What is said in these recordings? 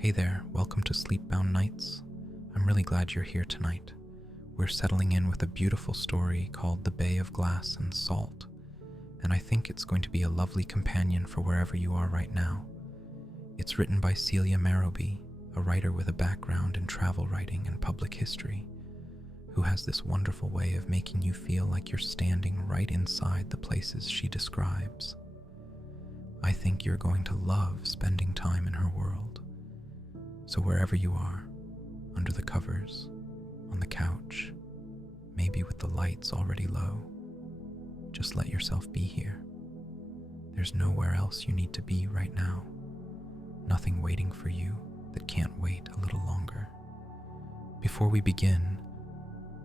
Hey there, welcome to Sleepbound Nights. I'm really glad you're here tonight. We're settling in with a beautiful story called The Bay of Glass and Salt, and I think it's going to be a lovely companion for wherever you are right now. It's written by Celia Marrowby, a writer with a background in travel writing and public history, who has this wonderful way of making you feel like you're standing right inside the places she describes. I think you're going to love spending time in her world. So wherever you are, under the covers, on the couch, maybe with the lights already low, just let yourself be here. There's nowhere else you need to be right now. Nothing waiting for you that can't wait a little longer. Before we begin,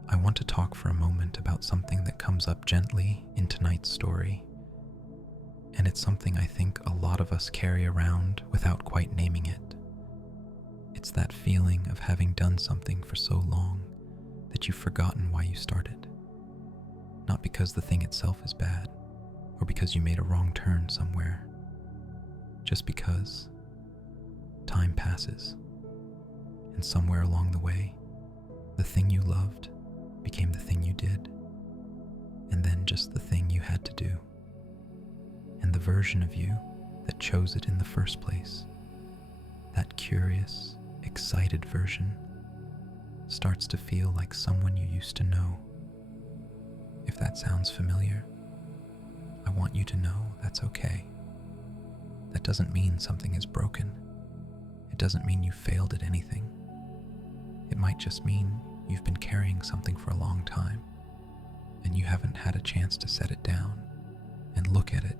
I want to talk for a moment about something that comes up gently in tonight's story. And it's something I think a lot of us carry around without quite naming it. It's that feeling of having done something for so long that you've forgotten why you started. Not because the thing itself is bad, or because you made a wrong turn somewhere. Just because time passes, and somewhere along the way, the thing you loved became the thing you did, and then just the thing you had to do. And the version of you that chose it in the first place, that curious, excited version, starts to feel like someone you used to know. If that sounds familiar, I want you to know that's okay. That doesn't mean something is broken. It doesn't mean you failed at anything. It might just mean you've been carrying something for a long time, and you haven't had a chance to set it down and look at it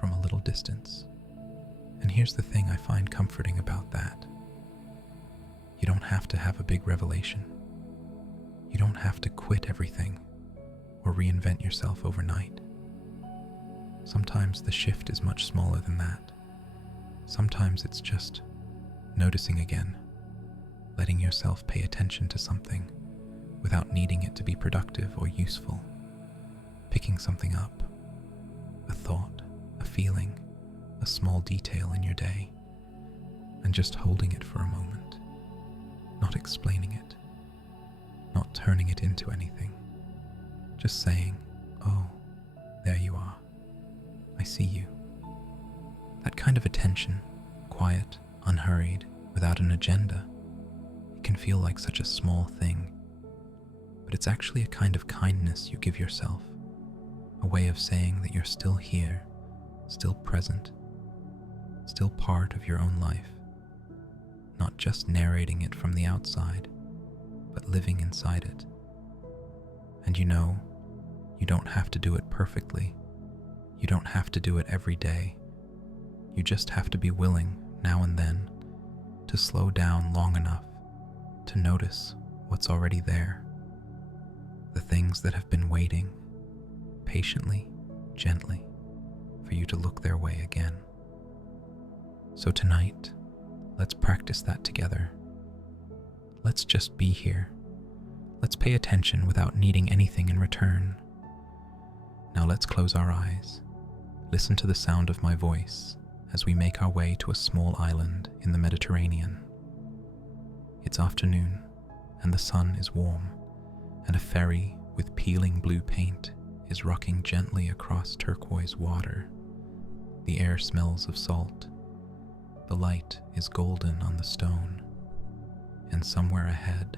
from a little distance. And here's the thing I find comforting about that. You don't have to have a big revelation. You don't have to quit everything or reinvent yourself overnight. Sometimes the shift is much smaller than that. Sometimes it's just noticing again, letting yourself pay attention to something without needing it to be productive or useful. Picking something up, a thought, a feeling, a small detail in your day, and just holding it for a moment. Not explaining it, not turning it into anything, just saying, oh, there you are, I see you. That kind of attention, quiet, unhurried, without an agenda, it can feel like such a small thing, but it's actually a kind of kindness you give yourself, a way of saying that you're still here, still present, still part of your own life. Not just narrating it from the outside, but living inside it. And you know, you don't have to do it perfectly. You don't have to do it every day. You just have to be willing, now and then, to slow down long enough to notice what's already there. The things that have been waiting, patiently, gently, for you to look their way again. So tonight, let's practice that together. Let's just be here. Let's pay attention without needing anything in return. Now let's close our eyes. Listen to the sound of my voice as we make our way to a small island in the Mediterranean. It's afternoon, and the sun is warm, and a ferry with peeling blue paint is rocking gently across turquoise water. The air smells of salt. The light is golden on the stone, and somewhere ahead,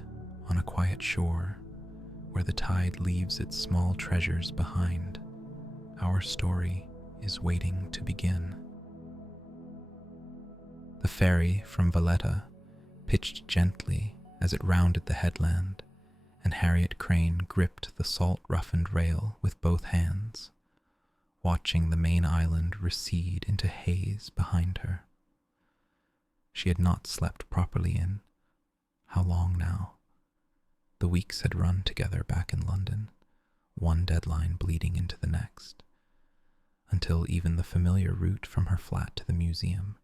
on a quiet shore, where the tide leaves its small treasures behind, our story is waiting to begin. The ferry from Valletta pitched gently as it rounded the headland, and Harriet Crane gripped the salt-roughened rail with both hands, watching the main island recede into haze behind her. She had not slept properly in, how long now? The weeks had run together back in London, one deadline bleeding into the next, until even the familiar route from her flat to the museum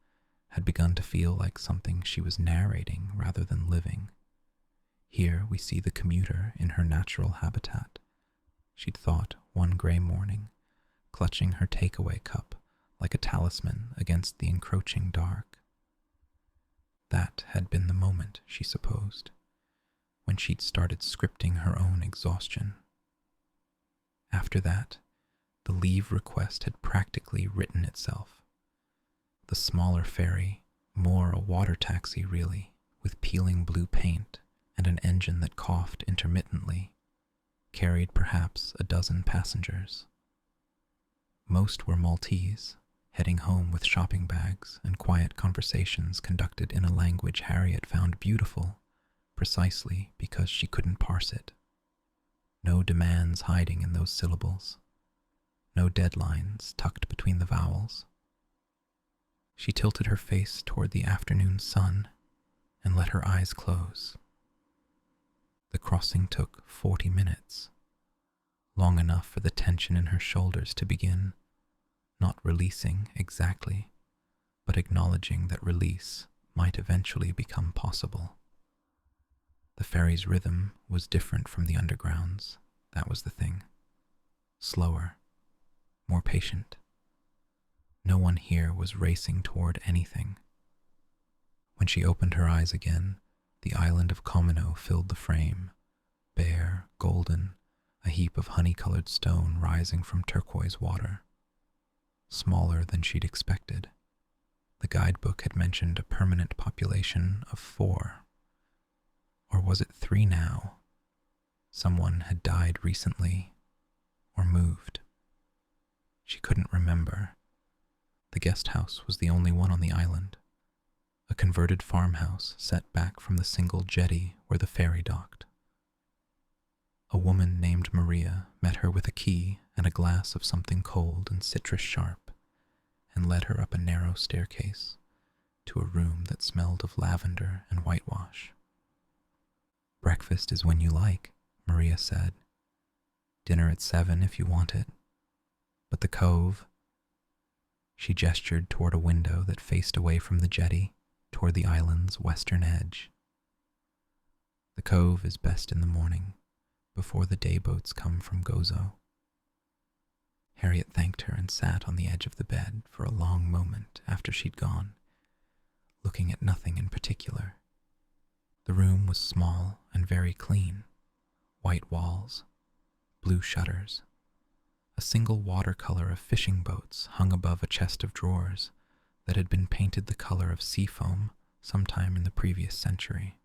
had begun to feel like something she was narrating rather than living. Here we see the commuter in her natural habitat, she'd thought one gray morning, clutching her takeaway cup like a talisman against the encroaching dark. That had been the moment, she supposed, when she'd started scripting her own exhaustion. After that, the leave request had practically written itself. The smaller ferry, more a water taxi really, with peeling blue paint and an engine that coughed intermittently, carried perhaps a dozen passengers. Most were Maltese, heading home with shopping bags and quiet conversations conducted in a language Harriet found beautiful, precisely because she couldn't parse it. No demands hiding in those syllables. No deadlines tucked between the vowels. She tilted her face toward the afternoon sun and let her eyes close. The crossing took 40 minutes, long enough for the tension in her shoulders to begin, not releasing exactly, but acknowledging that release might eventually become possible. The ferry's rhythm was different from the underground's, that was the thing. Slower, more patient. No one here was racing toward anything. When she opened her eyes again, the island of Comino filled the frame, bare, golden, a heap of honey-colored stone rising from turquoise water. Smaller than she'd expected. The guidebook had mentioned a permanent population of 4. Or was it 3 now? Someone had died recently, or moved. She couldn't remember. The guest house was the only one on the island, a converted farmhouse set back from the single jetty where the ferry docked. A woman named Maria met her with a key and a glass of something cold and citrus sharp, and led her up a narrow staircase to a room that smelled of lavender and whitewash. "Breakfast is when you like," Maria said. "Dinner at 7 if you want it. But the cove..." She gestured toward a window that faced away from the jetty, toward the island's western edge. "The cove is best in the morning, before the day boats come from Gozo." Harriet thanked her and sat on the edge of the bed for a long moment after she'd gone, looking at nothing in particular. The room was small and very clean. White walls, blue shutters. A single watercolor of fishing boats hung above a chest of drawers that had been painted the color of seafoam sometime in the previous century.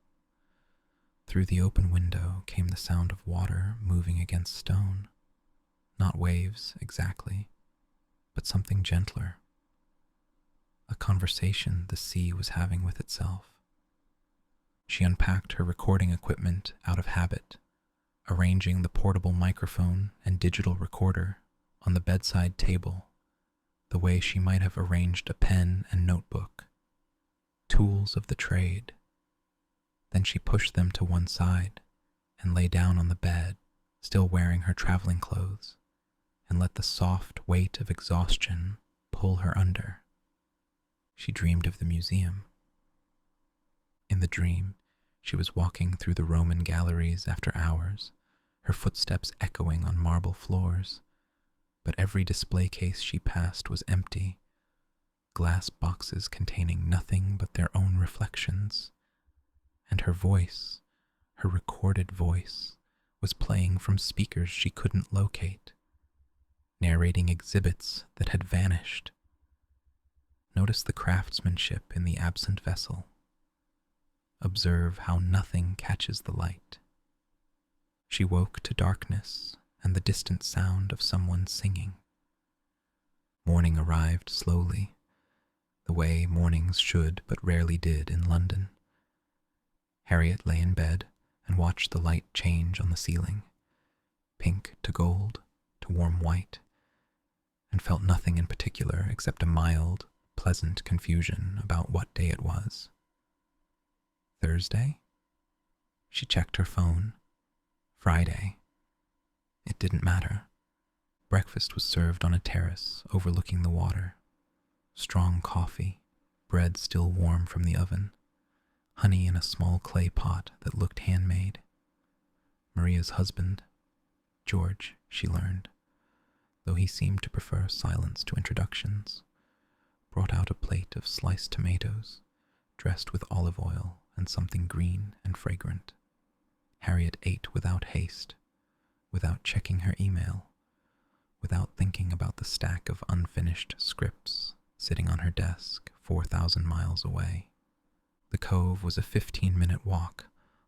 Through the open window came the sound of water moving against stone. Not waves, exactly, but something gentler. A conversation the sea was having with itself. She unpacked her recording equipment out of habit, arranging the portable microphone and digital recorder on the bedside table, the way she might have arranged a pen and notebook. Tools of the trade. Then she pushed them to one side and lay down on the bed, still wearing her traveling clothes, and let the soft weight of exhaustion pull her under. She dreamed of the museum. In the dream, she was walking through the Roman galleries after hours, her footsteps echoing on marble floors, but every display case she passed was empty, glass boxes containing nothing but their own reflections, and her voice, her recorded voice, was playing from speakers she couldn't locate, narrating exhibits that had vanished. Notice the craftsmanship in the absent vessel. Observe how nothing catches the light. She woke to darkness and the distant sound of someone singing. Morning arrived slowly, the way mornings should but rarely did in London. Harriet lay in bed and watched the light change on the ceiling, pink to gold to warm white, and felt nothing in particular except a mild, pleasant confusion about what day it was. Thursday? She checked her phone. Friday. It didn't matter. Breakfast was served on a terrace overlooking the water. Strong coffee, bread still warm from the oven, honey in a small clay pot that looked handmade. Maria's husband, George, she learned, though he seemed to prefer silence to introductions, brought out a plate of sliced tomatoes, dressed with olive oil and something green and fragrant. Harriet ate without haste, without checking her email, without thinking about the stack of unfinished scripts sitting on her desk 4,000 miles away. The cove was a 15-minute walk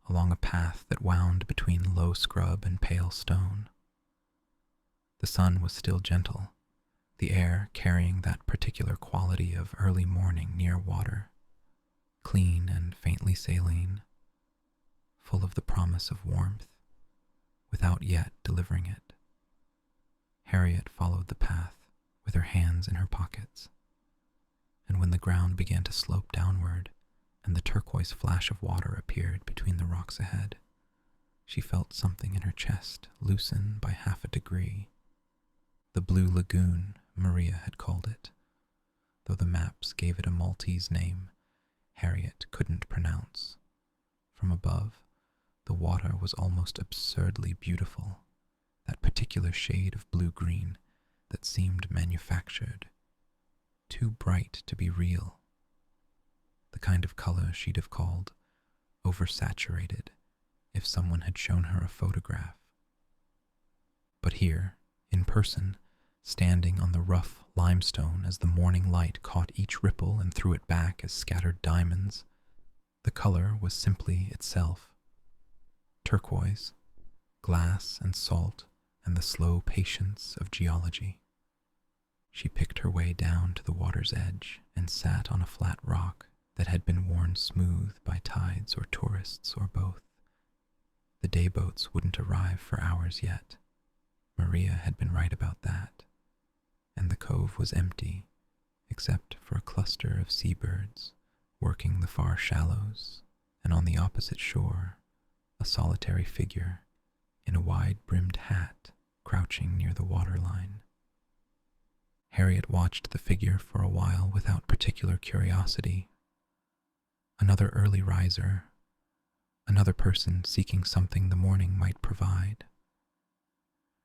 along a path that wound between low scrub and pale stone. The sun was still gentle, the air carrying that particular quality of early morning near water, clean and faintly saline, full of the promise of warmth, without yet delivering it. Harriet followed the path with her hands in her pockets, and when the ground began to slope downward and the turquoise flash of water appeared between the rocks ahead, she felt something in her chest loosen by half a degree. The Blue Lagoon, Maria had called it, though the maps gave it a Maltese name Harriet couldn't pronounce. From above, the water was almost absurdly beautiful, that particular shade of blue-green that seemed manufactured, too bright to be real, the kind of color she'd have called oversaturated if someone had shown her a photograph. But here, in person, standing on the rough limestone as the morning light caught each ripple and threw it back as scattered diamonds, the color was simply itself. Turquoise, glass and salt, and the slow patience of geology. She picked her way down to the water's edge and sat on a flat rock that had been worn smooth by tides or tourists or both. The day boats wouldn't arrive for hours yet. Maria had been right about that, and the cove was empty except for a cluster of seabirds working the far shallows, and on the opposite shore, a solitary figure in a wide-brimmed hat crouching near the waterline. Harriet watched the figure for a while without particular curiosity. Another early riser, another person seeking something the morning might provide.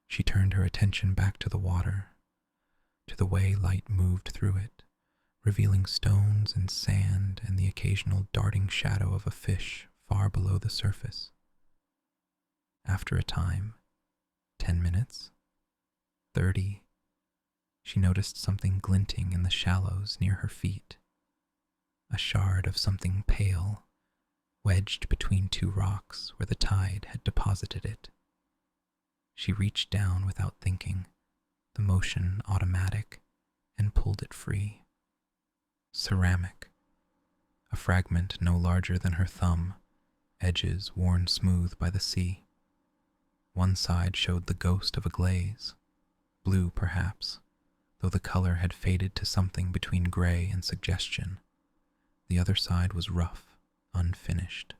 She turned her attention back to the water, to the way light moved through it, revealing stones and sand and the occasional darting shadow of a fish far below the surface. After a time, 10 minutes, 30, she noticed something glinting in the shallows near her feet, a shard of something pale, wedged between two rocks where the tide had deposited it. She reached down without thinking, the motion automatic, and pulled it free. Ceramic, a fragment no larger than her thumb, edges worn smooth by the sea. One side showed the ghost of a glaze, blue perhaps, though the color had faded to something between gray and suggestion. The other side was rough, unfinished,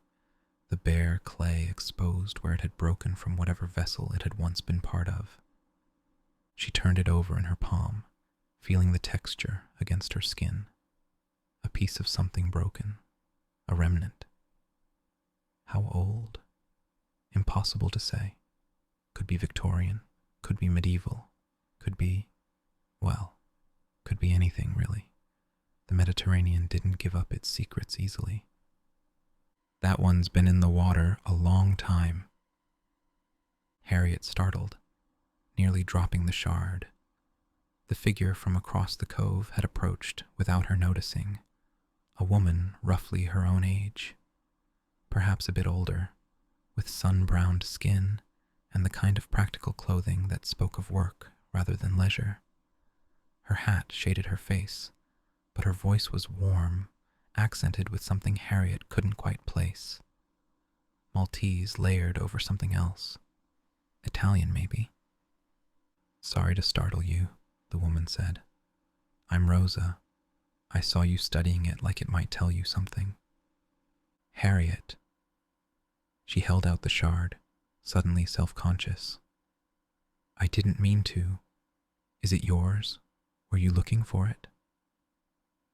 the bare clay exposed where it had broken from whatever vessel it had once been part of. She turned it over in her palm, feeling the texture against her skin. A piece of something broken, a remnant. How old? Impossible to say. Could be Victorian, could be medieval, could be, well, could be anything really. The Mediterranean didn't give up its secrets easily. That one's been in the water a long time. Harriet startled, nearly dropping the shard. The figure from across the cove had approached without her noticing, a woman roughly her own age, perhaps a bit older, with sun-browned skin and the kind of practical clothing that spoke of work rather than leisure. Her hat shaded her face, but her voice was warm, accented with something Harriet couldn't quite place. Maltese layered over something else. Italian, maybe. "Sorry to startle you," the woman said. "I'm Rosa. I saw you studying it like it might tell you something." Harriet. She held out the shard, suddenly self-conscious. "I didn't mean to. Is it yours? Were you looking for it?"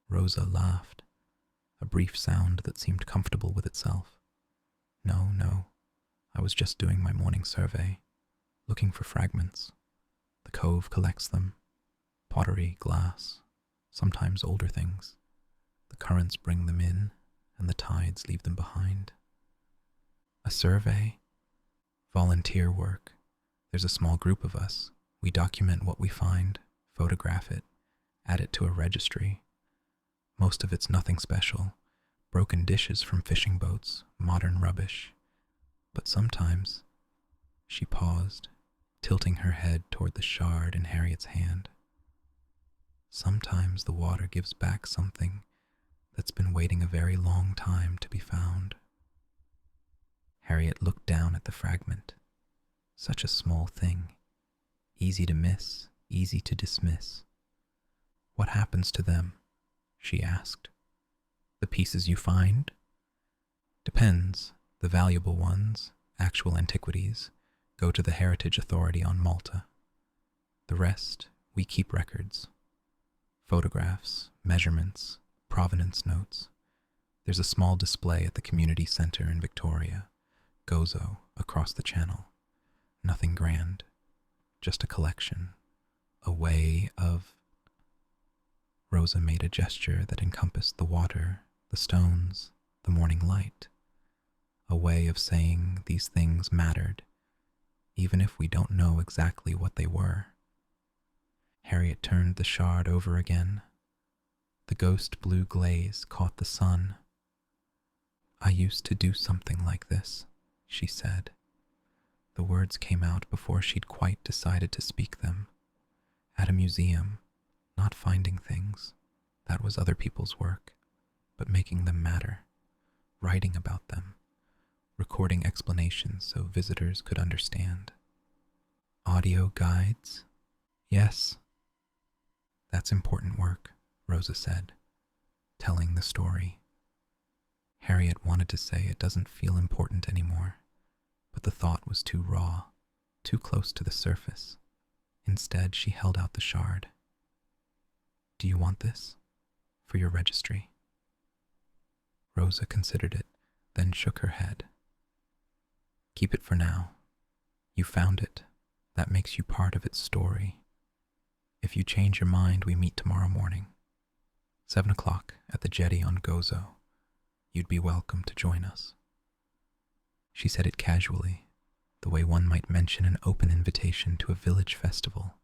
Rosa laughed, a brief sound that seemed comfortable with itself. No. I was just doing my morning survey, looking for fragments. The cove collects them. Pottery, glass, sometimes older things. The currents bring them in, and the tides leave them behind. A survey? Volunteer work. There's a small group of us. We document what we find, photograph it, add it to a registry. Most of it's nothing special. Broken dishes from fishing boats, modern rubbish. But sometimes, she paused, tilting her head toward the shard in Harriet's hand. Sometimes the water gives back something that's been waiting a very long time to be found. Harriet looked down at the fragment. Such a small thing. Easy to miss, easy to dismiss. What happens to them? She asked. The pieces you find? Depends. The valuable ones, actual antiquities, go to the Heritage Authority on Malta. The rest, we keep records. Photographs, measurements, provenance notes. There's a small display at the community center in Victoria, Gozo, across the channel. Nothing grand, just a collection, a way of... Rosa made a gesture that encompassed the water, the stones, the morning light. A way of saying these things mattered, even if we don't know exactly what they were. Harriet turned the shard over again. The ghost blue glaze caught the sun. I used to do something like this, she said. The words came out before she'd quite decided to speak them. At a museum, not finding things. That was other people's work, but making them matter, writing about them, recording explanations so visitors could understand. Audio guides? Yes. That's important work, Rosa said, telling the story. Harriet wanted to say it doesn't feel important anymore, but the thought was too raw, too close to the surface. Instead, she held out the shard. Do you want this? For your registry? Rosa considered it, then shook her head. Keep it for now. You found it. That makes you part of its story. If you change your mind, we meet tomorrow morning. 7 o'clock at the jetty on Gozo. You'd be welcome to join us. She said it casually, the way one might mention an open invitation to a village festival.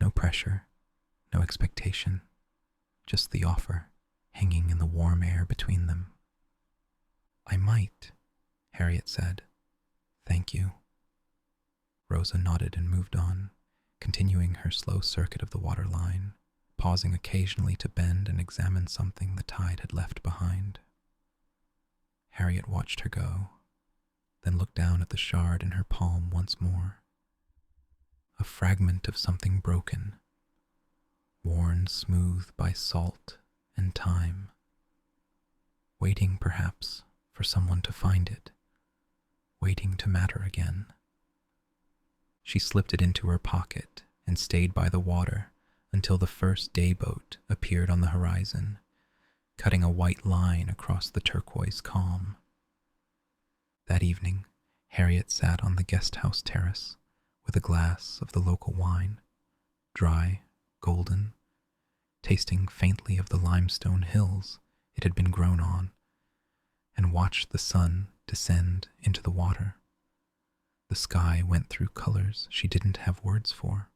No pressure, no expectation, just the offer hanging in the warm air between them. I might, Harriet said. Thank you. Rosa nodded and moved on, continuing her slow circuit of the water line, pausing occasionally to bend and examine something the tide had left behind. Harriet watched her go, then looked down at the shard in her palm once more. A fragment of something broken, worn smooth by salt and time, waiting perhaps for someone to find it, waiting to matter again. She slipped it into her pocket and stayed by the water until the first day boat appeared on the horizon, cutting a white line across the turquoise calm. That evening, Harriet sat on the guest house terrace with a glass of the local wine, dry, golden, tasting faintly of the limestone hills it had been grown on, and watched the sun descend into the water. The sky went through colors she didn't have words for.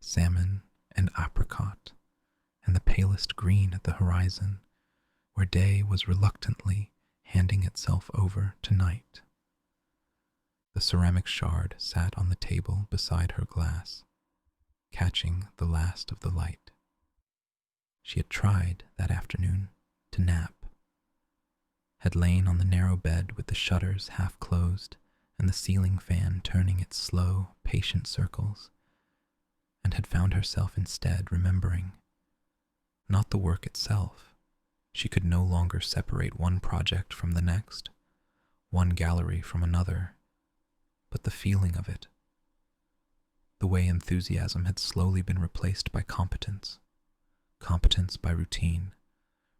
Salmon and apricot, and the palest green at the horizon, where day was reluctantly handing itself over to night. The ceramic shard sat on the table beside her glass, catching the last of the light. She had tried, that afternoon, to nap, had lain on the narrow bed with the shutters half closed and the ceiling fan turning its slow, patient circles, and had found herself instead remembering, not the work itself. She could no longer separate one project from the next, one gallery from another, but the feeling of it, the way enthusiasm had slowly been replaced by competence, competence by routine,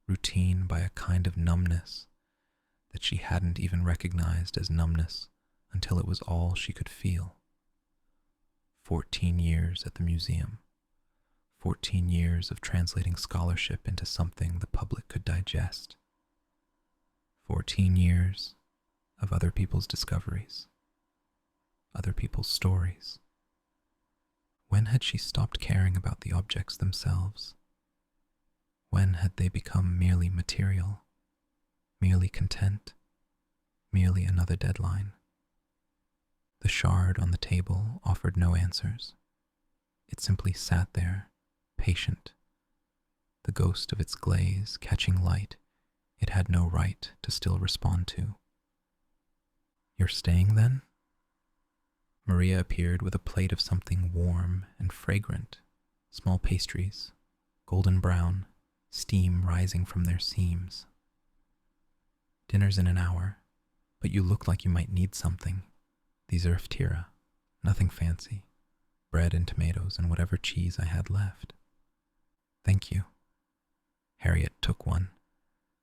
routine by a kind of numbness that she hadn't even recognized as numbness until it was all she could feel. 14 years at the museum, 14 years of translating scholarship into something the public could digest. 14 years of other people's discoveries, other people's stories. When had she stopped caring about the objects themselves? When had they become merely material, merely content, merely another deadline? The shard on the table offered no answers. It simply sat there, patient, the ghost of its glaze catching light it had no right to still respond to. "You're staying, then?" Maria appeared with a plate of something warm and fragrant, small pastries, golden brown, steam rising from their seams. "Dinner's in an hour, but you look like you might need something. These are ftira, nothing fancy. Bread and tomatoes and whatever cheese I had left." "Thank you." Harriet took one,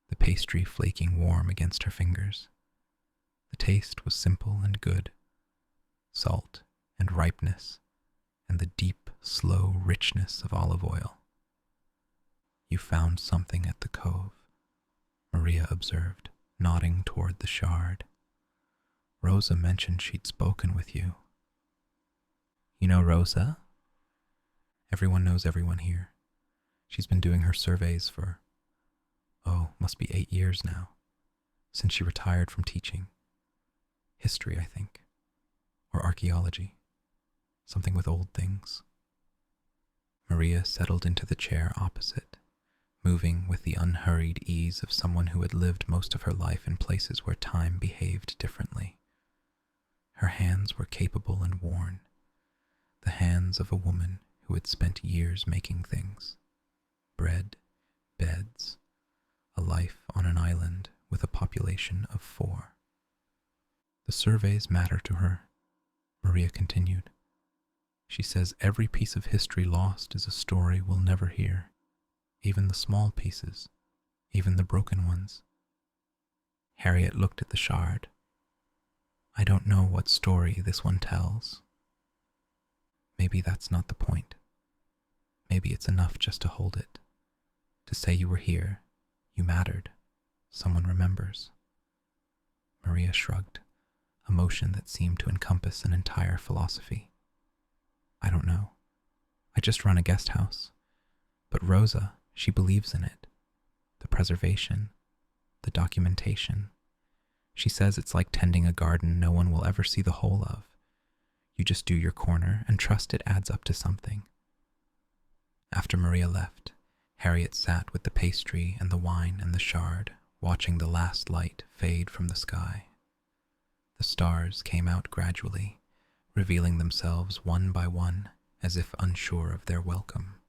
the pastry flaking warm against her fingers. The taste was simple and good. Salt and ripeness and the deep, slow richness of olive oil. "You found something at the cove," Maria observed, nodding toward the shard. "Rosa mentioned she'd spoken with you." "You know Rosa?" "Everyone knows everyone here. She's been doing her surveys for, must be 8 years now, since she retired from teaching. History, I think, or archaeology, something with old things." Maria settled into the chair opposite, moving with the unhurried ease of someone who had lived most of her life in places where time behaved differently. Her hands were capable and worn, the hands of a woman who had spent years making things: bread, beds, a life on an island with a population of 4. "The surveys matter to her," Maria continued. "She says every piece of history lost is a story we'll never hear, even the small pieces, even the broken ones." Harriet looked at the shard. "I don't know what story this one tells." "Maybe that's not the point. Maybe it's enough just to hold it, to say you were here, you mattered, someone remembers." Maria shrugged, a motion that seemed to encompass an entire philosophy. "I don't know. I just run a guest house. But Rosa, she believes in it. The preservation, the documentation. She says it's like tending a garden no one will ever see the whole of. You just do your corner and trust it adds up to something." After Maria left, Harriet sat with the pastry and the wine and the shard, watching the last light fade from the sky. The stars came out gradually, revealing themselves one by one, as if unsure of their welcome.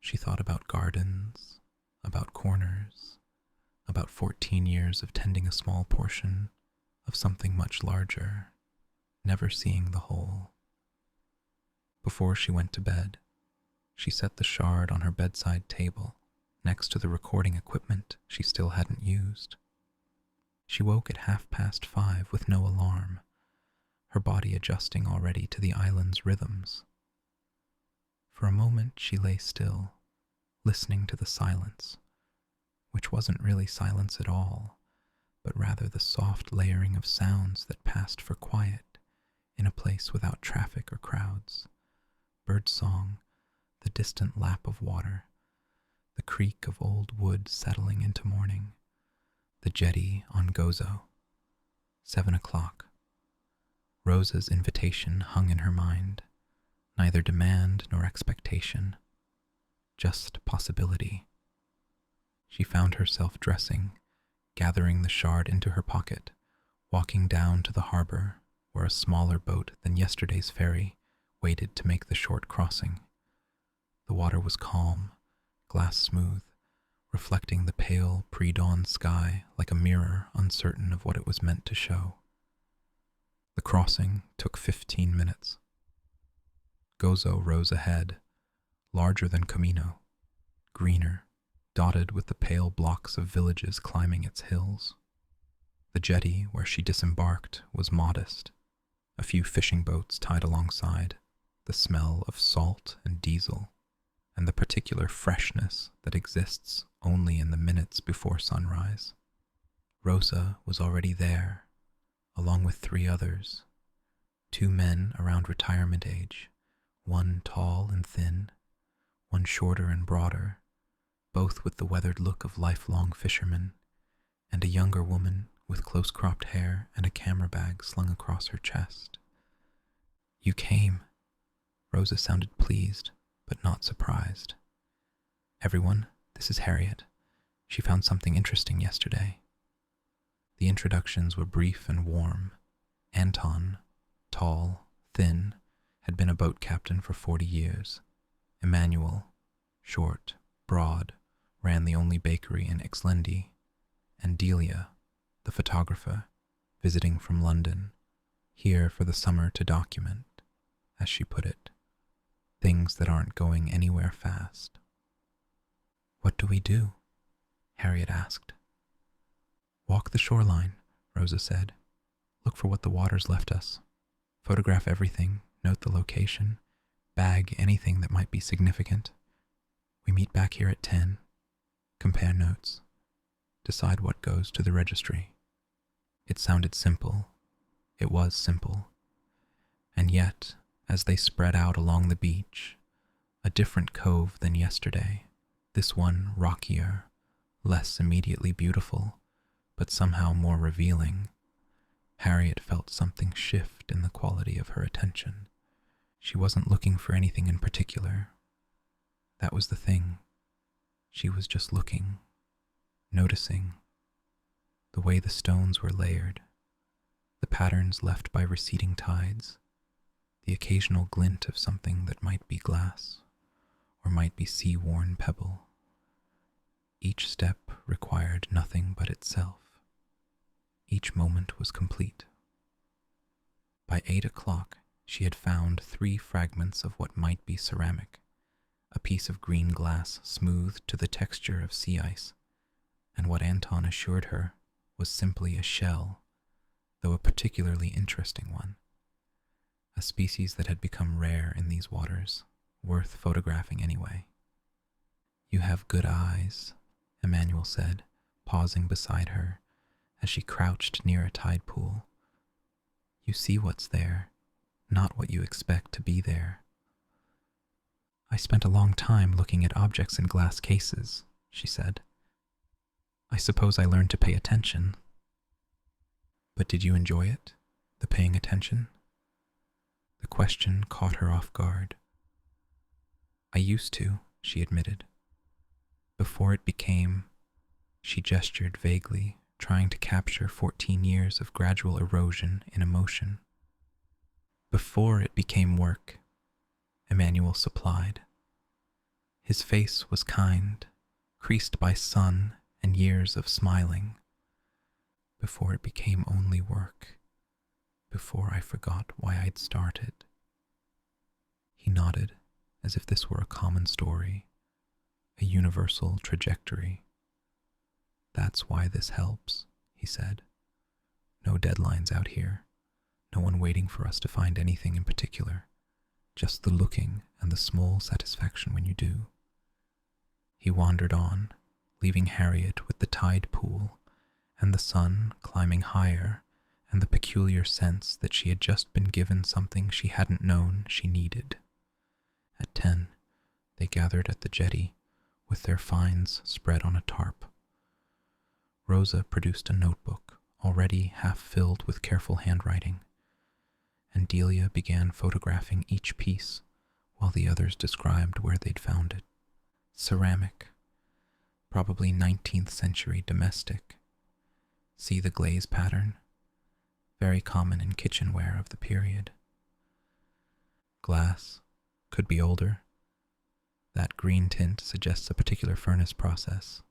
She thought about gardens, about corners, about 14 years of tending a small portion of something much larger, never seeing the whole. Before she went to bed, she set the shard on her bedside table, next to the recording equipment she still hadn't used. She woke at 5:30 with no alarm, her body adjusting already to the island's rhythms. For a moment she lay still, listening to the silence, which wasn't really silence at all, but rather the soft layering of sounds that passed for quiet in a place without traffic or crowds: birdsong, the distant lap of water, the creak of old wood settling into morning, the jetty on Gozo. 7 o'clock. Rosa's invitation hung in her mind, neither demand nor expectation, just possibility. She found herself dressing, gathering the shard into her pocket, walking down to the harbor where a smaller boat than yesterday's ferry waited to make the short crossing. The water was calm, glass smooth, reflecting the pale pre-dawn sky like a mirror uncertain of what it was meant to show. The crossing took 15 minutes. Gozo rose ahead, larger than Camino, greener, dotted with the pale blocks of villages climbing its hills. The jetty where she disembarked was modest, a few fishing boats tied alongside, the smell of salt and diesel, and the particular freshness that exists only in the minutes before sunrise. Rosa was already there, along with 3 others, 2 men around retirement age, one tall and thin, one shorter and broader, both with the weathered look of lifelong fishermen, and a younger woman with close-cropped hair and a camera bag slung across her chest. "You came." Rosa sounded pleased, but not surprised. "Everyone, this is Harriet. She found something interesting yesterday." The introductions were brief and warm. Anton, tall, thin, had been a boat captain for 40 years. Emmanuel, short, broad, ran the only bakery in Ixlendi. And Delia, the photographer, visiting from London, here for the summer to document, as she put it, things that aren't going anywhere fast. "What do we do?" Harriet asked. "Walk the shoreline," Rosa said. "Look for what the water's left us. Photograph everything, note the location, bag anything that might be significant. We meet back here at 10. Compare notes. Decide what goes to the registry." It sounded simple. It was simple. And yet, as they spread out along the beach, a different cove than yesterday, this one rockier, less immediately beautiful, but somehow more revealing, Harriet felt something shift in the quality of her attention. She wasn't looking for anything in particular. That was the thing. She was just looking, noticing the way the stones were layered, the patterns left by receding tides, the occasional glint of something that might be glass or might be sea-worn pebble. Each step required nothing but itself. Each moment was complete. By 8 o'clock, she had found 3 fragments of what might be ceramic, a piece of green glass smoothed to the texture of sea ice, and what Anton assured her was simply a shell, though a particularly interesting one, a species that had become rare in these waters, worth photographing anyway. "You have good eyes," Emmanuel said, pausing beside her as she crouched near a tide pool. "You see what's there, not what you expect to be there." "I spent a long time looking at objects in glass cases," she said. "I suppose I learned to pay attention." "But did you enjoy it, the paying attention?" The question caught her off guard. "I used to," she admitted. "Before it became—" She gestured vaguely, trying to capture 14 years of gradual erosion in emotion. "Before it became work," Emmanuel supplied. His face was kind, creased by sun and years of smiling. "Before it became only work. Before I forgot why I'd started." He nodded, as if this were a common story, a universal trajectory. "That's why this helps," he said. "No deadlines out here. No one waiting for us to find anything in particular. Just the looking and the small satisfaction when you do." He wandered on, leaving Harriet with the tide pool and the sun climbing higher and the peculiar sense that she had just been given something she hadn't known she needed. At 10, they gathered at the jetty with their finds spread on a tarp. Rosa produced a notebook already half filled with careful handwriting, and Delia began photographing each piece while the others described where they'd found it. Ceramic, probably 19th century domestic. See the glaze pattern? Very common in kitchenware of the period. Glass, could be older. That green tint suggests a particular furnace process,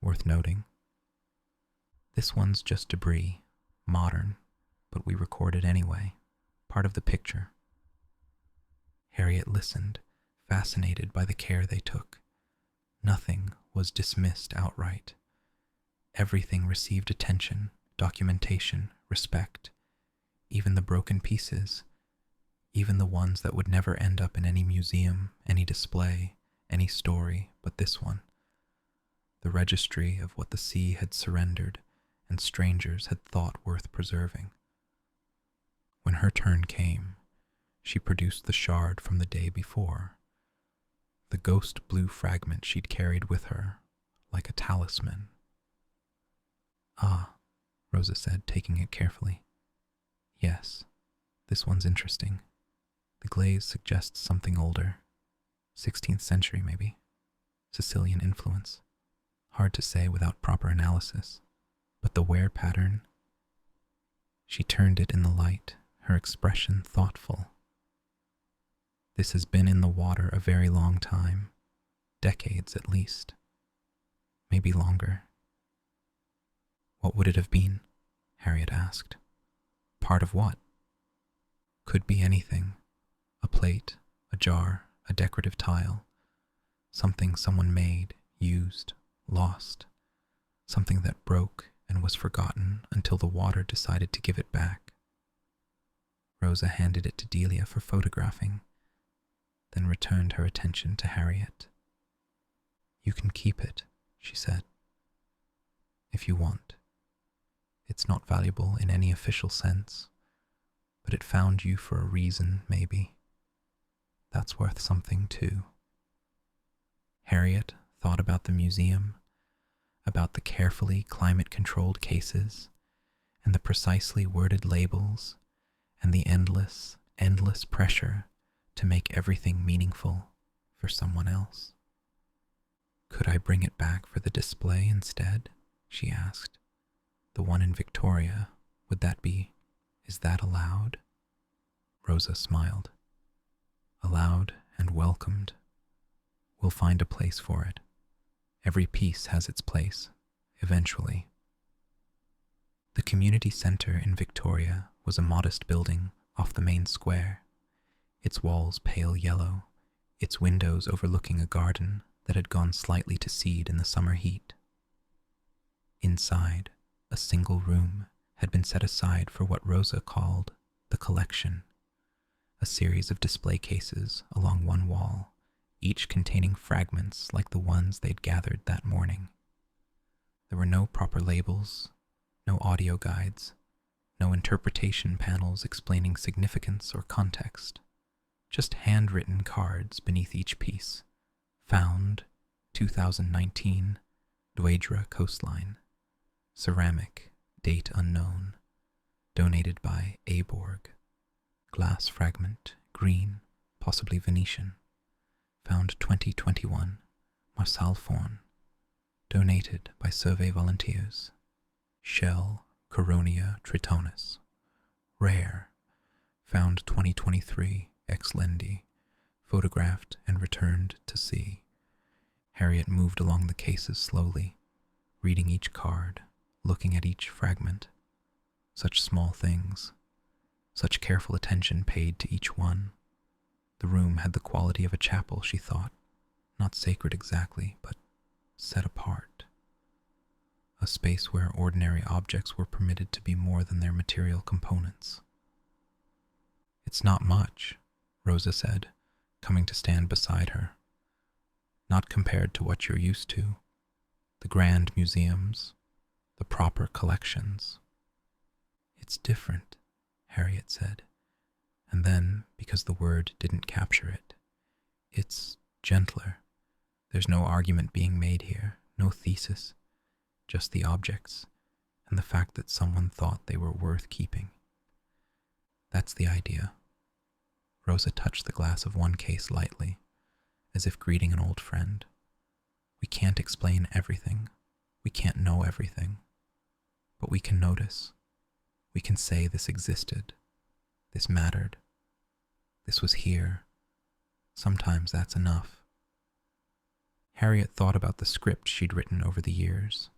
worth noting. This one's just debris, modern, but we record it anyway, part of the picture. Harriet listened, fascinated by the care they took. Nothing was dismissed outright. Everything received attention, documentation, respect. Even the broken pieces, even the ones that would never end up in any museum, any display, any story but this one. The registry of what the sea had surrendered and strangers had thought worth preserving. When her turn came, she produced the shard from the day before, the ghost blue fragment she'd carried with her, like a talisman. "Ah," Rosa said, taking it carefully. "Yes, this one's interesting. The glaze suggests something older, 16th century maybe, Sicilian influence. Hard to say without proper analysis, but the wear pattern..." She turned it in the light, her expression thoughtful. "This has been in the water a very long time, decades at least, maybe longer." "What would it have been?" Harriet asked. "Part of what?" "Could be anything. A plate, a jar, a decorative tile. Something someone made, used, lost. Something that broke and was forgotten until the water decided to give it back." Rosa handed it to Delia for photographing, then returned her attention to Harriet. "You can keep it," she said, "if you want. It's not valuable in any official sense, but it found you for a reason, maybe. That's worth something, too." Harriet thought about the museum, about the carefully climate-controlled cases, and the precisely worded labels, and the endless, endless pressure to make everything meaningful for someone else. "Could I bring it back for the display instead?" she asked. "The one in Victoria, is that allowed?" Rosa smiled. "Allowed and welcomed. We'll find a place for it. Every piece has its place, eventually." The community center in Victoria was a modest building off the main square, its walls pale yellow, its windows overlooking a garden that had gone slightly to seed in the summer heat. Inside, a single room had been set aside for what Rosa called the collection, a series of display cases along one wall, each containing fragments like the ones they'd gathered that morning. There were no proper labels, no audio guides, no interpretation panels explaining significance or context, just handwritten cards beneath each piece. Found, 2019, Dweidra coastline. Ceramic, date unknown. Donated by Aborg. Glass fragment, green, possibly Venetian. Found 2021, Marsalforn. Donated by survey volunteers. Shell, Coronia tritonis. Rare. Found 2023, ex Lendi. Photographed and returned to sea. Harriet moved along the cases slowly, reading each card, looking at each fragment. Such small things, such careful attention paid to each one. The room had the quality of a chapel, she thought, not sacred exactly, but set apart. A space where ordinary objects were permitted to be more than their material components. "It's not much," Rosa said, coming to stand beside her. "Not compared to what you're used to. The grand museums, the proper collections." "It's different," Harriet said, and then, because the word didn't capture it, "it's gentler. There's no argument being made here, no thesis, just the objects, and the fact that someone thought they were worth keeping. That's the idea." Rosa touched the glass of one case lightly, as if greeting an old friend. "We can't explain everything. We can't know everything. But we can notice. We can say this existed. This mattered. This was here. Sometimes that's enough." Harriet thought about the script she'd written over the years.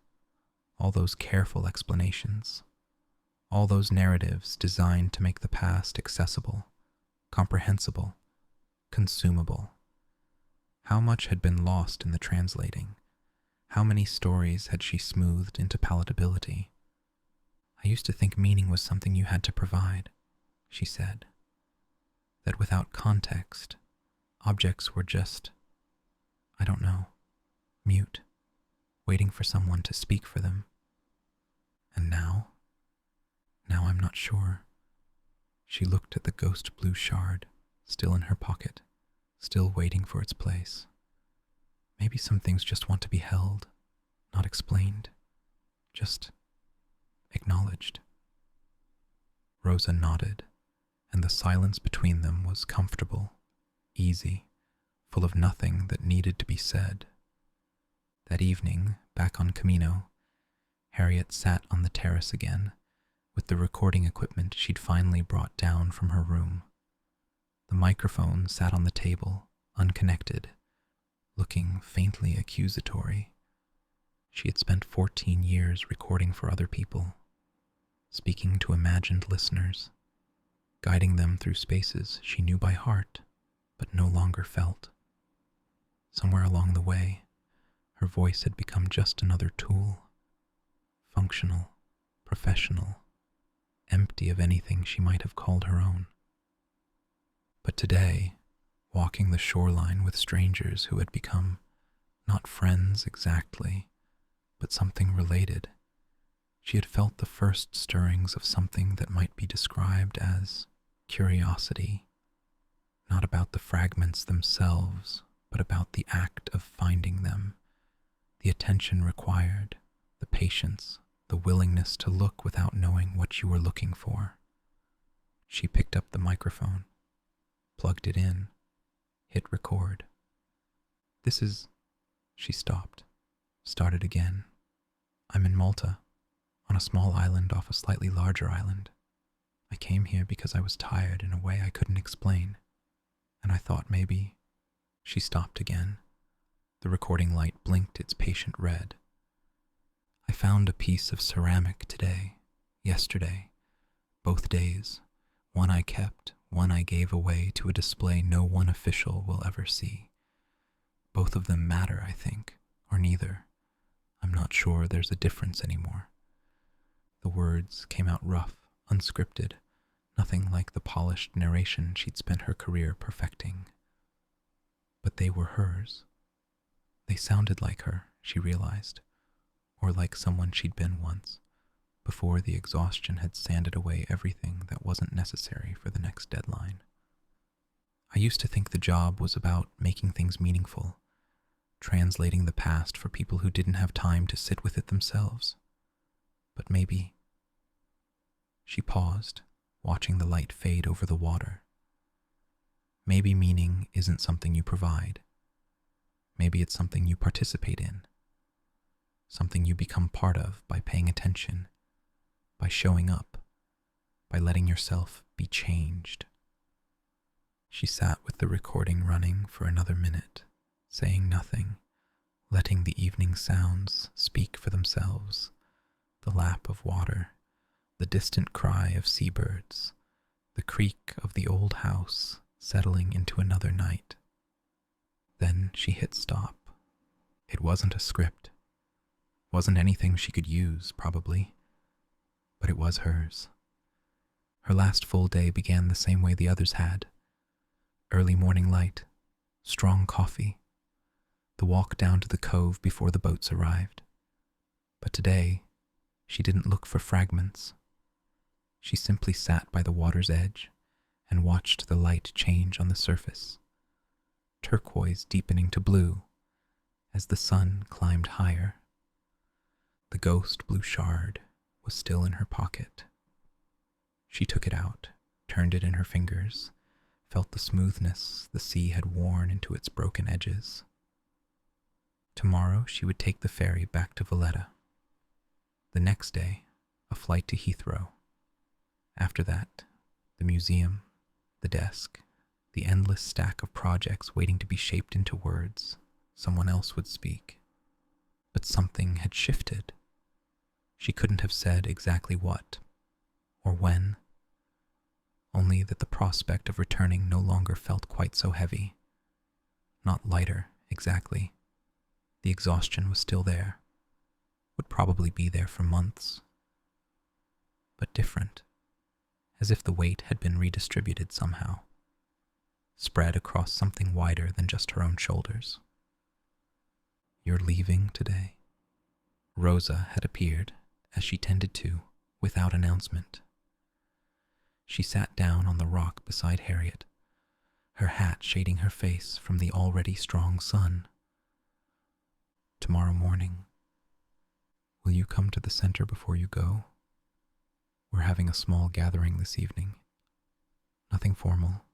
All those careful explanations. All those narratives designed to make the past accessible, comprehensible, consumable. How much had been lost in the translating? How many stories had she smoothed into palatability? "I used to think meaning was something you had to provide," she said. "That without context, objects were just, I don't know, mute, waiting for someone to speak for them. And not sure. She looked at the ghost blue shard, still in her pocket, still waiting for its place. Maybe some things just want to be held, not explained, just acknowledged. Rosa nodded, and the silence between them was comfortable, easy, full of nothing that needed to be said. That evening, back on Camino, Harriet sat on the terrace again, with the recording equipment she'd finally brought down from her room. The microphone sat on the table, unconnected, looking faintly accusatory. She had spent 14 years recording for other people, speaking to imagined listeners, guiding them through spaces she knew by heart, but no longer felt. Somewhere along the way, her voice had become just another tool, functional, professional, empty of anything she might have called her own. But today, walking the shoreline with strangers who had become not friends exactly, but something related, she had felt the first stirrings of something that might be described as curiosity, not about the fragments themselves, but about the act of finding them, the attention required, the patience, the willingness to look without knowing what you were looking for. She picked up the microphone, plugged it in, hit record. She stopped, started again. I'm in Malta, on a small island off a slightly larger island. I came here because I was tired in a way I couldn't explain, and I thought maybe. She stopped again. The recording light blinked its patient red. I found a piece of ceramic yesterday, both days. One I kept, one I gave away to a display no one official will ever see. Both of them matter, I think, or neither. I'm not sure there's a difference anymore. The words came out rough, unscripted, nothing like the polished narration she'd spent her career perfecting. But they were hers. They sounded like her, she realized, or like someone she'd been once, before the exhaustion had sanded away everything that wasn't necessary for the next deadline. I used to think the job was about making things meaningful, translating the past for people who didn't have time to sit with it themselves. But maybe. She paused, watching the light fade over the water. Maybe meaning isn't something you provide. Maybe it's something you participate in, something you become part of by paying attention, by showing up, by letting yourself be changed. She sat with the recording running for another minute, saying nothing, letting the evening sounds speak for themselves, the lap of water, the distant cry of seabirds, the creak of the old house settling into another night. Then she hit stop. It wasn't a script, wasn't anything she could use, probably, but it was hers. Her last full day began the same way the others had. Early morning light, strong coffee, the walk down to the cove before the boats arrived. But today, she didn't look for fragments. She simply sat by the water's edge and watched the light change on the surface, turquoise deepening to blue as the sun climbed higher. The ghost blue shard was still in her pocket. She took it out, turned it in her fingers, felt the smoothness the sea had worn into its broken edges. Tomorrow she would take the ferry back to Valletta. The next day, a flight to Heathrow. After that, the museum, the desk, the endless stack of projects waiting to be shaped into words someone else would speak. But something had shifted. She couldn't have said exactly what, or when, only that the prospect of returning no longer felt quite so heavy. Not lighter, exactly. The exhaustion was still there, would probably be there for months, but different, as if the weight had been redistributed somehow, spread across something wider than just her own shoulders. You're leaving today? Rosa had appeared, as she tended to, without announcement. She sat down on the rock beside Harriet, her hat shading her face from the already strong sun. "Tomorrow morning, will you come to the center before you go? We're having a small gathering this evening. Nothing formal.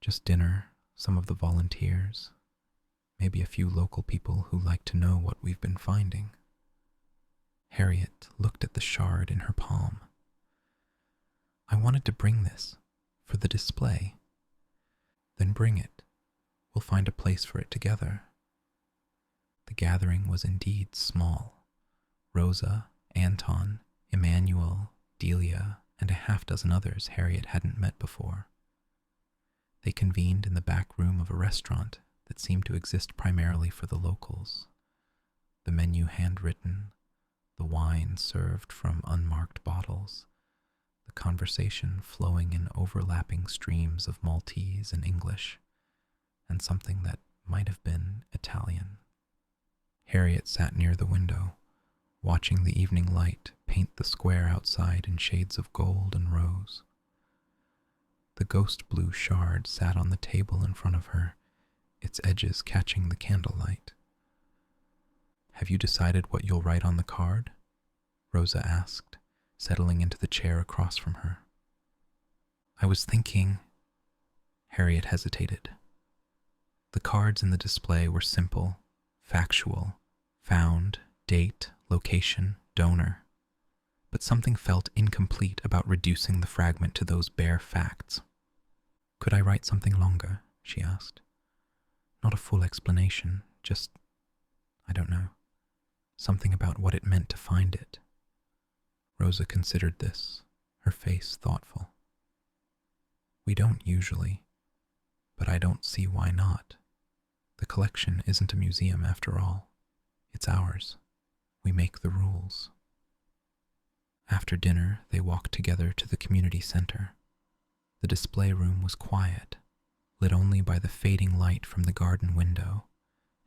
Just dinner, some of the volunteers, maybe a few local people who like to know what we've been finding." Harriet looked at the shard in her palm. "I wanted to bring this for the display." "Then bring it. We'll find a place for it together." The gathering was indeed small. Rosa, Anton, Emmanuel, Delia, and a half-dozen others Harriet hadn't met before. They convened in the back room of a restaurant that seemed to exist primarily for the locals. The menu handwritten, the wine served from unmarked bottles, the conversation flowing in overlapping streams of Maltese and English, and something that might have been Italian. Harriet sat near the window, watching the evening light paint the square outside in shades of gold and rose. The ghost blue shard sat on the table in front of her, its edges catching the candlelight. "Have you decided what you'll write on the card?" Rosa asked, settling into the chair across from her. "I was thinking—" Harriet hesitated. The cards in the display were simple, factual, found, date, location, donor. But something felt incomplete about reducing the fragment to those bare facts. "Could I write something longer?" she asked. "Not a full explanation, just, I don't know, something about what it meant to find it." Rosa considered this, her face thoughtful. "We don't usually, but I don't see why not. The collection isn't a museum after all. It's ours. We make the rules." After dinner, they walked together to the community center. The display room was quiet, lit only by the fading light from the garden window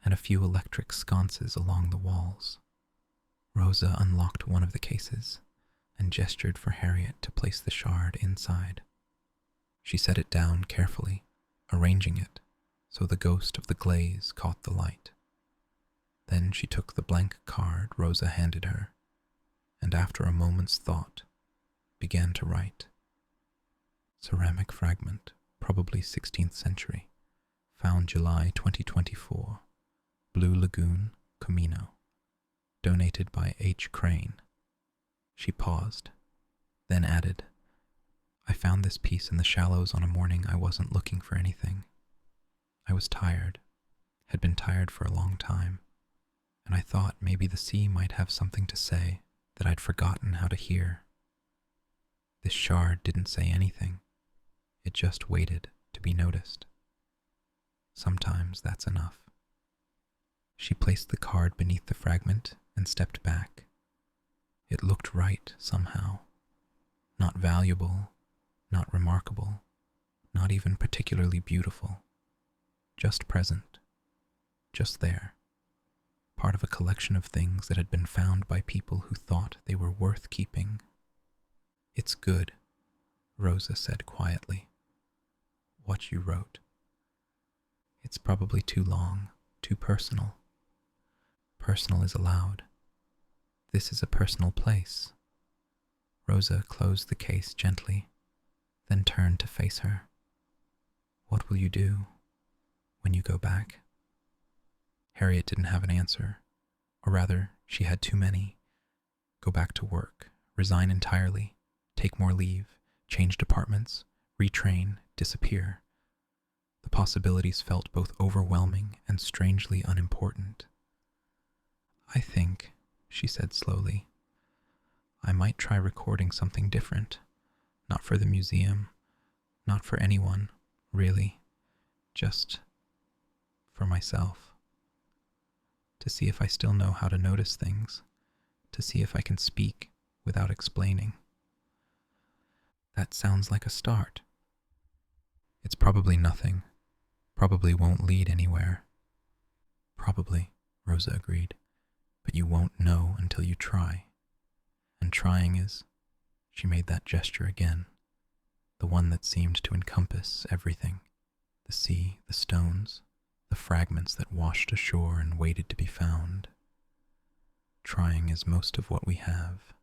and a few electric sconces along the walls. Rosa unlocked one of the cases and gestured for Harriet to place the shard inside. She set it down carefully, arranging it so the ghost of the glaze caught the light. Then she took the blank card Rosa handed her, and after a moment's thought, began to write. "Ceramic fragment, probably 16th century, found July 2024, Blue Lagoon, Comino. Donated by H. Crane." She paused, then added, "I found this piece in the shallows on a morning I wasn't looking for anything. I was tired, had been tired for a long time, and I thought maybe the sea might have something to say that I'd forgotten how to hear. This shard didn't say anything. It just waited to be noticed. Sometimes that's enough." She placed the card beneath the fragment and stepped back. It looked right somehow. Not valuable, not remarkable, not even particularly beautiful. Just present. Just there. Part of a collection of things that had been found by people who thought they were worth keeping. "It's good," Rosa said quietly. "What you wrote. It's probably too long, too personal. Personal is allowed. This is a personal place." Rosa closed the case gently, then turned to face her. "What will you do when you go back?" Harriet didn't have an answer, or rather, she had too many. Go back to work, resign entirely, take more leave, change departments, retrain, disappear. The possibilities felt both overwhelming and strangely unimportant. "I think," she said slowly, "I might try recording something different. Not for the museum, not for anyone, really. Just for myself. To see if I still know how to notice things. To see if I can speak without explaining." "That sounds like a start." "It's probably nothing. Probably won't lead anywhere." "Probably," Rosa agreed. "But you won't know until you try. And trying is—" She made that gesture again, the one that seemed to encompass everything, the sea, the stones, the fragments that washed ashore and waited to be found. Trying is most of what we have.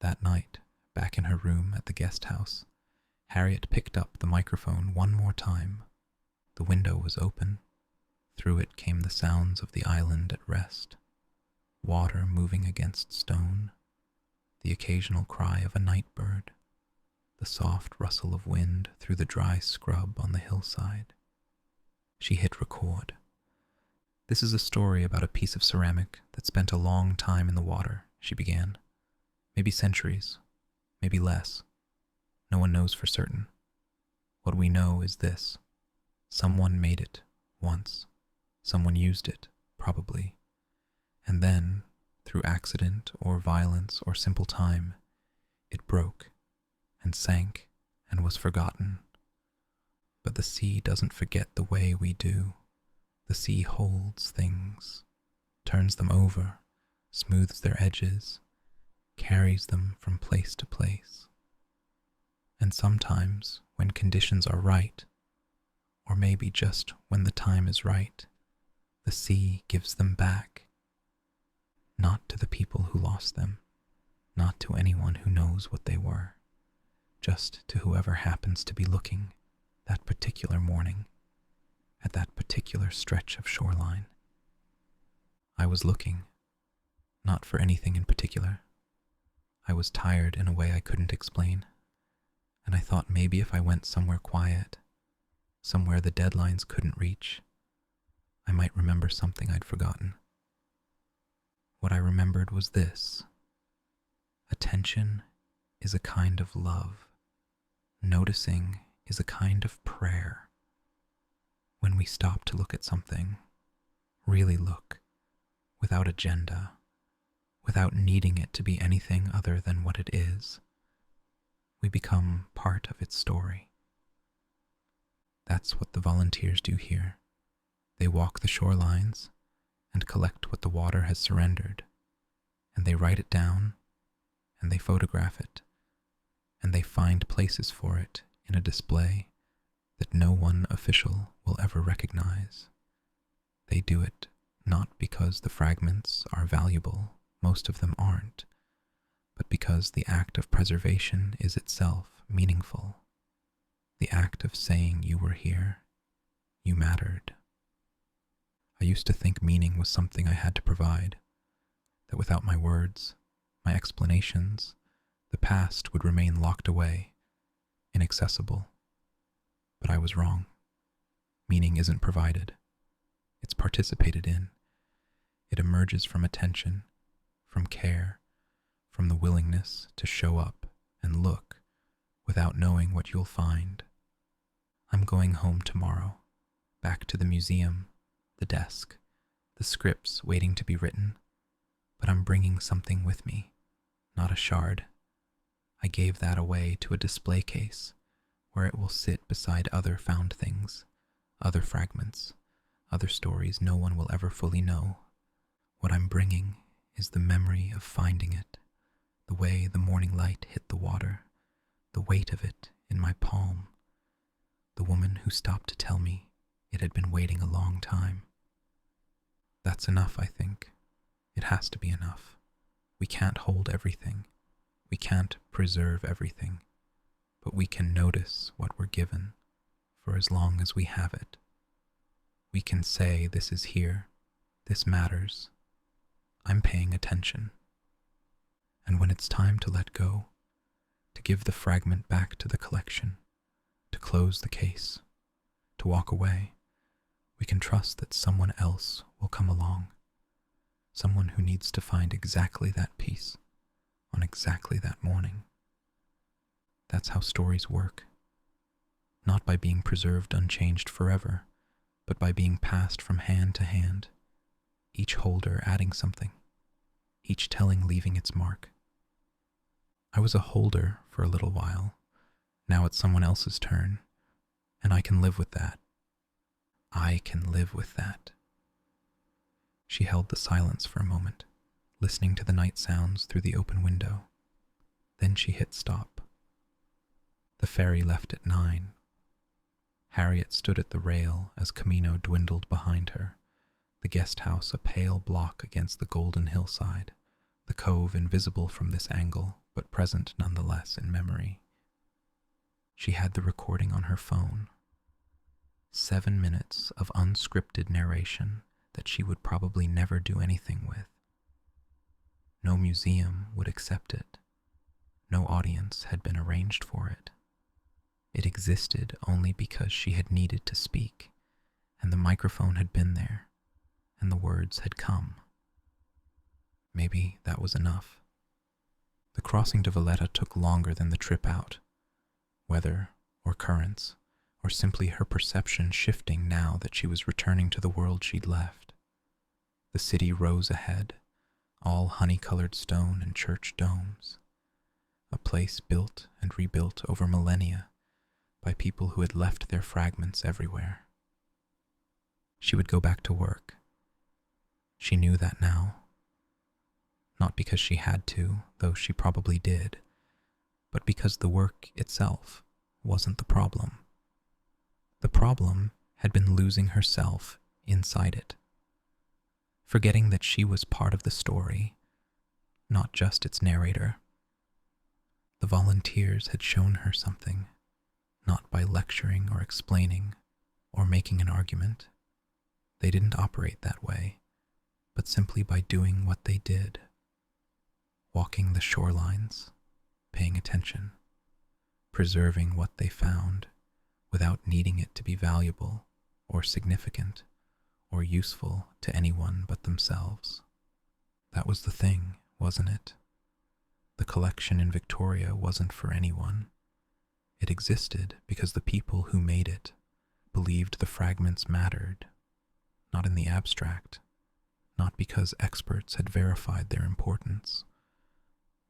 That night, back in her room at the guest house, Harriet picked up the microphone one more time. The window was open. Through it came the sounds of the island at rest, water moving against stone, the occasional cry of a night bird, the soft rustle of wind through the dry scrub on the hillside. She hit record. "This is a story about a piece of ceramic that spent a long time in the water," she began. "Maybe centuries, maybe less. No one knows for certain. What we know is this. Someone made it, once. Someone used it, probably. And then, through accident or violence or simple time, it broke and sank and was forgotten. But the sea doesn't forget the way we do. The sea holds things, turns them over, smooths their edges, carries them from place to place. And sometimes, when conditions are right, or maybe just when the time is right, the sea gives them back. Not to the people who lost them, not to anyone who knows what they were, just to whoever happens to be looking that particular morning at that particular stretch of shoreline. I was looking, not for anything in particular. I was tired in a way I couldn't explain, and I thought maybe if I went somewhere quiet, somewhere the deadlines couldn't reach, I might remember something I'd forgotten. What I remembered was this. Attention is a kind of love. Noticing is a kind of prayer. When we stop to look at something, really look, without agenda, without needing it to be anything other than what it is, we become part of its story. That's what the volunteers do here. They walk the shorelines and collect what the water has surrendered, and they write it down, and they photograph it, and they find places for it in a display that no one official will ever recognize. They do it not because the fragments are valuable, most of them aren't, but because the act of preservation is itself meaningful. The act of saying you were here, you mattered. I used to think meaning was something I had to provide, that without my words, my explanations, the past would remain locked away, inaccessible. But I was wrong. Meaning isn't provided. It's participated in. It emerges from attention, from care, from the willingness to show up and look without knowing what you'll find. I'm going home tomorrow, back to the museum, the desk, the scripts waiting to be written, but I'm bringing something with me, not a shard. I gave that away to a display case where it will sit beside other found things, other fragments, other stories no one will ever fully know. What I'm bringing is the memory of finding it, the way the morning light hit the water, the weight of it in my palm, the woman who stopped to tell me it had been waiting a long time. That's enough, I think. It has to be enough. We can't hold everything. We can't preserve everything, but we can notice what we're given for as long as we have it. We can say this is here, this matters, I'm paying attention. And when it's time to let go, to give the fragment back to the collection, to close the case, to walk away, we can trust that someone else will come along, someone who needs to find exactly that piece on exactly that morning. That's how stories work, not by being preserved unchanged forever, but by being passed from hand to hand, each holder adding something, each telling leaving its mark. I was a holder for a little while. Now it's someone else's turn, and I can live with that. I can live with that. She held the silence for a moment, listening to the night sounds through the open window. Then she hit stop. The ferry left at 9. Harriet stood at the rail as Camino dwindled behind her, the guest house a pale block against the golden hillside, the cove invisible from this angle, but present nonetheless in memory. She had the recording on her phone. 7 minutes of unscripted narration that she would probably never do anything with. No museum would accept it. No audience had been arranged for it. It existed only because she had needed to speak, and the microphone had been there, and the words had come. Maybe that was enough. The crossing to Valletta took longer than the trip out. Weather, or currents, or simply her perception shifting now that she was returning to the world she'd left. The city rose ahead, all honey-colored stone and church domes. A place built and rebuilt over millennia by people who had left their fragments everywhere. She would go back to work. She knew that now. Not because she had to, though she probably did, but because the work itself wasn't the problem. The problem had been losing herself inside it, forgetting that she was part of the story, not just its narrator. The volunteers had shown her something, not by lecturing or explaining or making an argument. They didn't operate that way, but simply by doing what they did. Walking the shorelines, paying attention, preserving what they found without needing it to be valuable or significant or useful to anyone but themselves. That was the thing, wasn't it? The collection in Victoria wasn't for anyone. It existed because the people who made it believed the fragments mattered, not in the abstract, not because experts had verified their importance,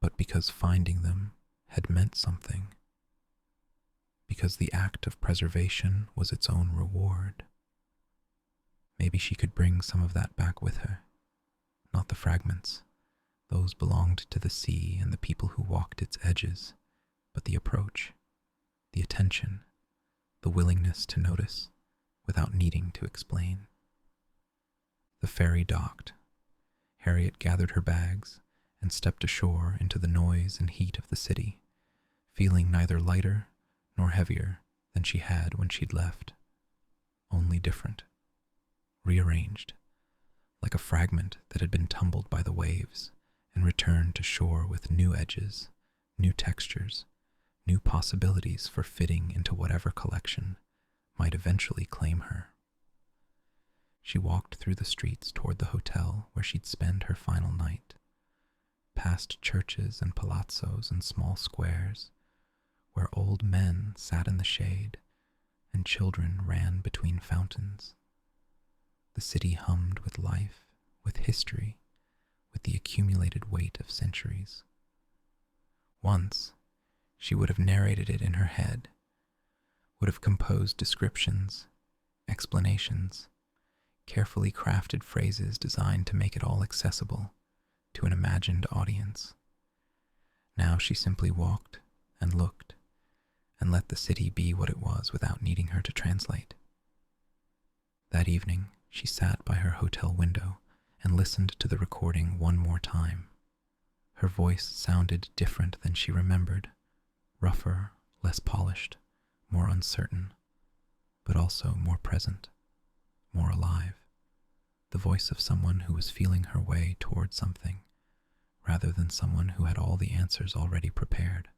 but because finding them had meant something, because the act of preservation was its own reward. Maybe she could bring some of that back with her. Not the fragments. Those belonged to the sea and the people who walked its edges, but the approach, the attention, the willingness to notice without needing to explain. The ferry docked. Harriet gathered her bags and stepped ashore into the noise and heat of the city, feeling neither lighter nor heavier than she had when she'd left, only different, rearranged, like a fragment that had been tumbled by the waves and returned to shore with new edges, new textures, new possibilities for fitting into whatever collection might eventually claim her. She walked through the streets toward the hotel where she'd spend her final night, past churches and palazzos and small squares, where old men sat in the shade and children ran between fountains. The city hummed with life, with history, with the accumulated weight of centuries. Once, she would have narrated it in her head, would have composed descriptions, explanations, carefully crafted phrases designed to make it all accessible to an imagined audience. Now she simply walked and looked and let the city be what it was without needing her to translate. That evening, she sat by her hotel window and listened to the recording one more time. Her voice sounded different than she remembered, rougher, less polished, more uncertain, but also more present, more alive. The voice of someone who was feeling her way toward something, rather than someone who had all the answers already prepared.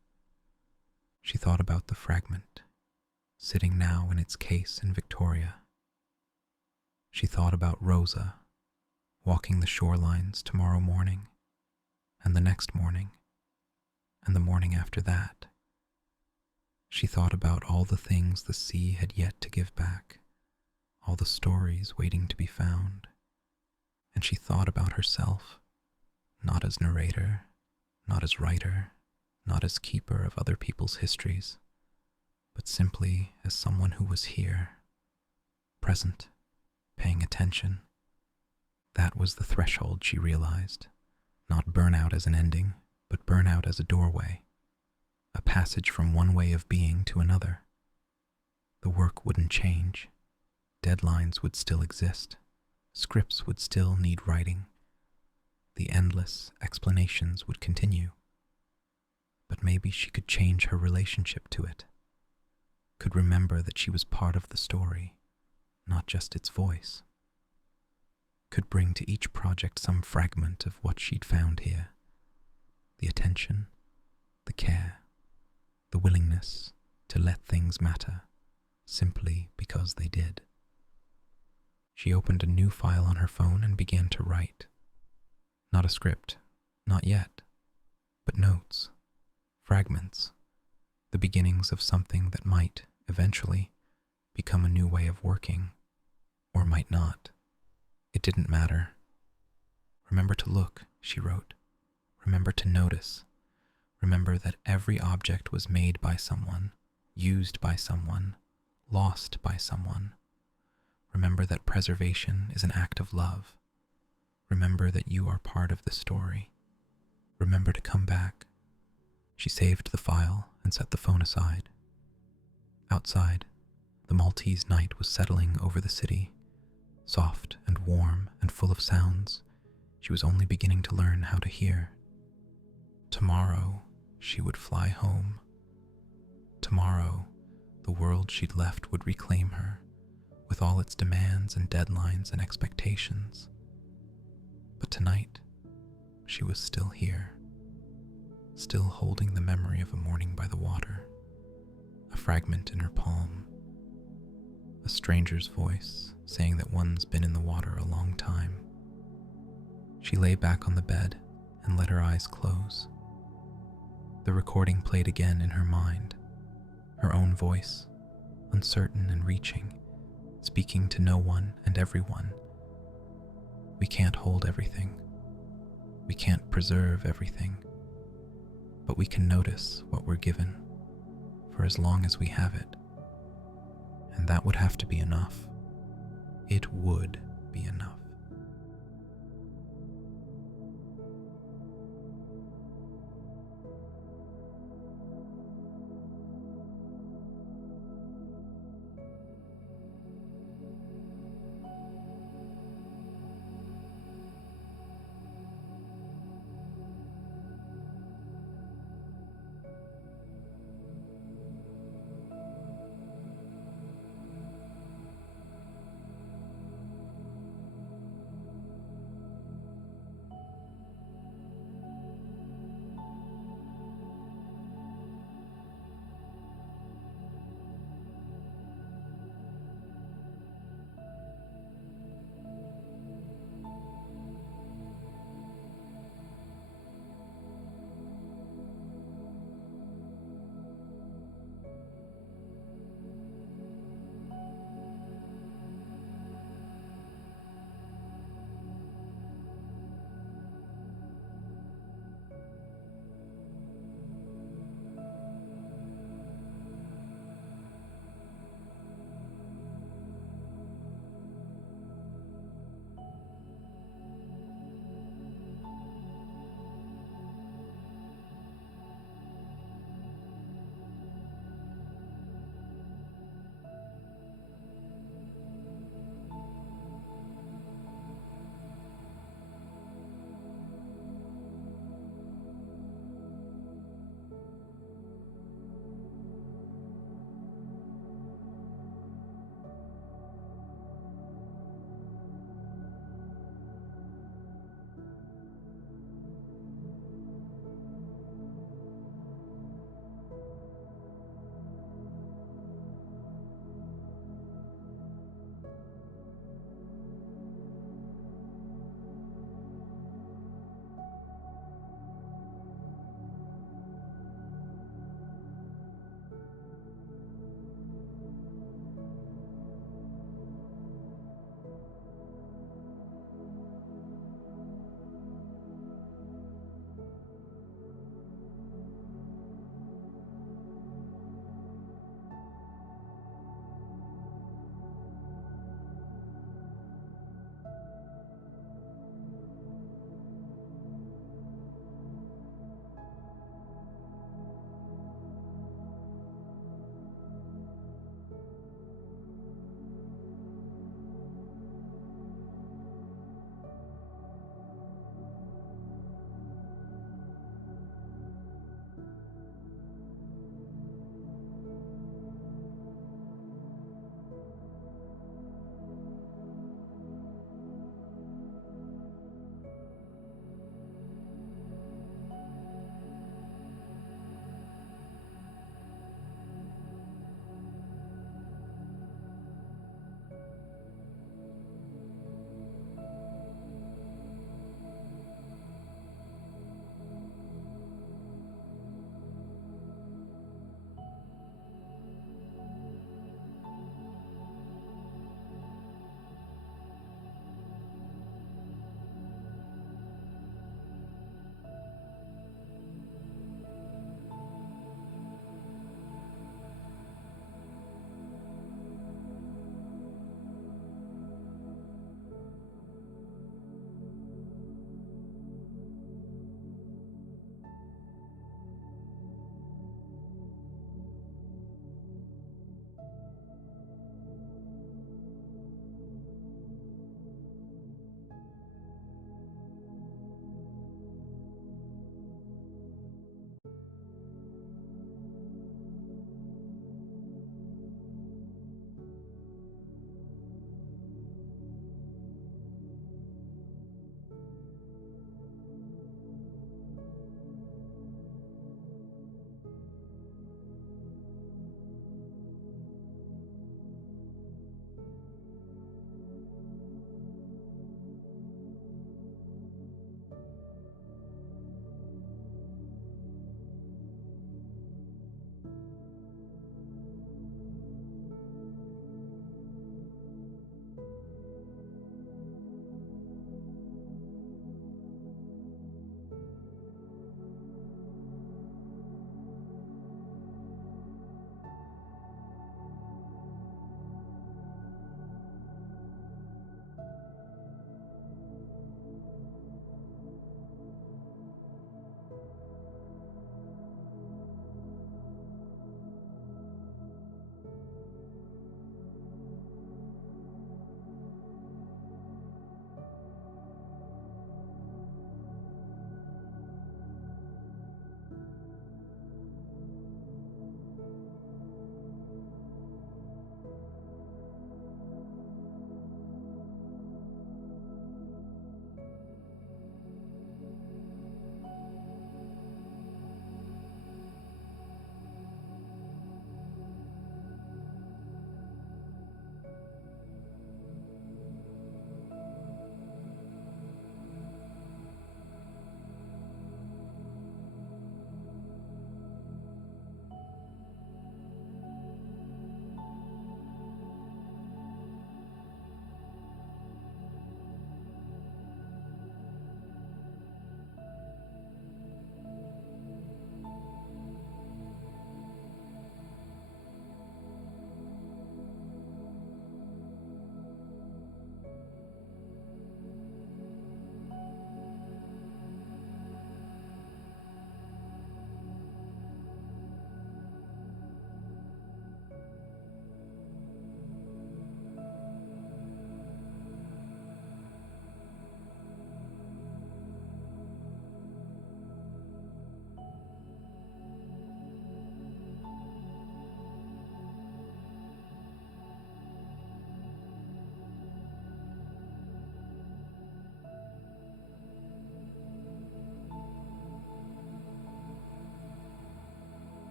She thought about the fragment, sitting now in its case in Victoria. She thought about Rosa, walking the shorelines tomorrow morning, and the next morning, and the morning after that. She thought about all the things the sea had yet to give back, all the stories waiting to be found, and she thought about herself, not as narrator, not as writer, not as keeper of other people's histories, but simply as someone who was here, present, paying attention. That was the threshold, she realized. Not burnout as an ending, but burnout as a doorway. a passage from one way of being to another. The work wouldn't change. Deadlines would still exist. Scripts would still need writing. The endless explanations would continue. But maybe she could change her relationship to it, could remember that she was part of the story, not just its voice, could bring to each project some fragment of what she'd found here, the attention, the care, the willingness to let things matter simply because they did. She opened a new file on her phone and began to write. Not a script, not yet, but notes, fragments, the beginnings of something that might, eventually, become a new way of working, or might not. It didn't matter. Remember to look, she wrote. Remember to notice. Remember that every object was made by someone, used by someone, lost by someone. Remember that preservation is an act of love. Remember that you are part of the story. Remember to come back. She saved the file and set the phone aside. Outside, the Maltese night was settling over the city, soft and warm and full of sounds she was only beginning to learn how to hear. Tomorrow, she would fly home. Tomorrow, the world she'd left would reclaim her, with all its demands and deadlines and expectations. But tonight, she was still here, still holding the memory of a morning by the water, a fragment in her palm, a stranger's voice saying that one's been in the water a long time. She lay back on the bed and let her eyes close. The recording played again in her mind, her own voice, uncertain and reaching, speaking to no one and everyone. We can't hold everything. We can't preserve everything. But we can notice what we're given for as long as we have it. And that would have to be enough. It would be enough.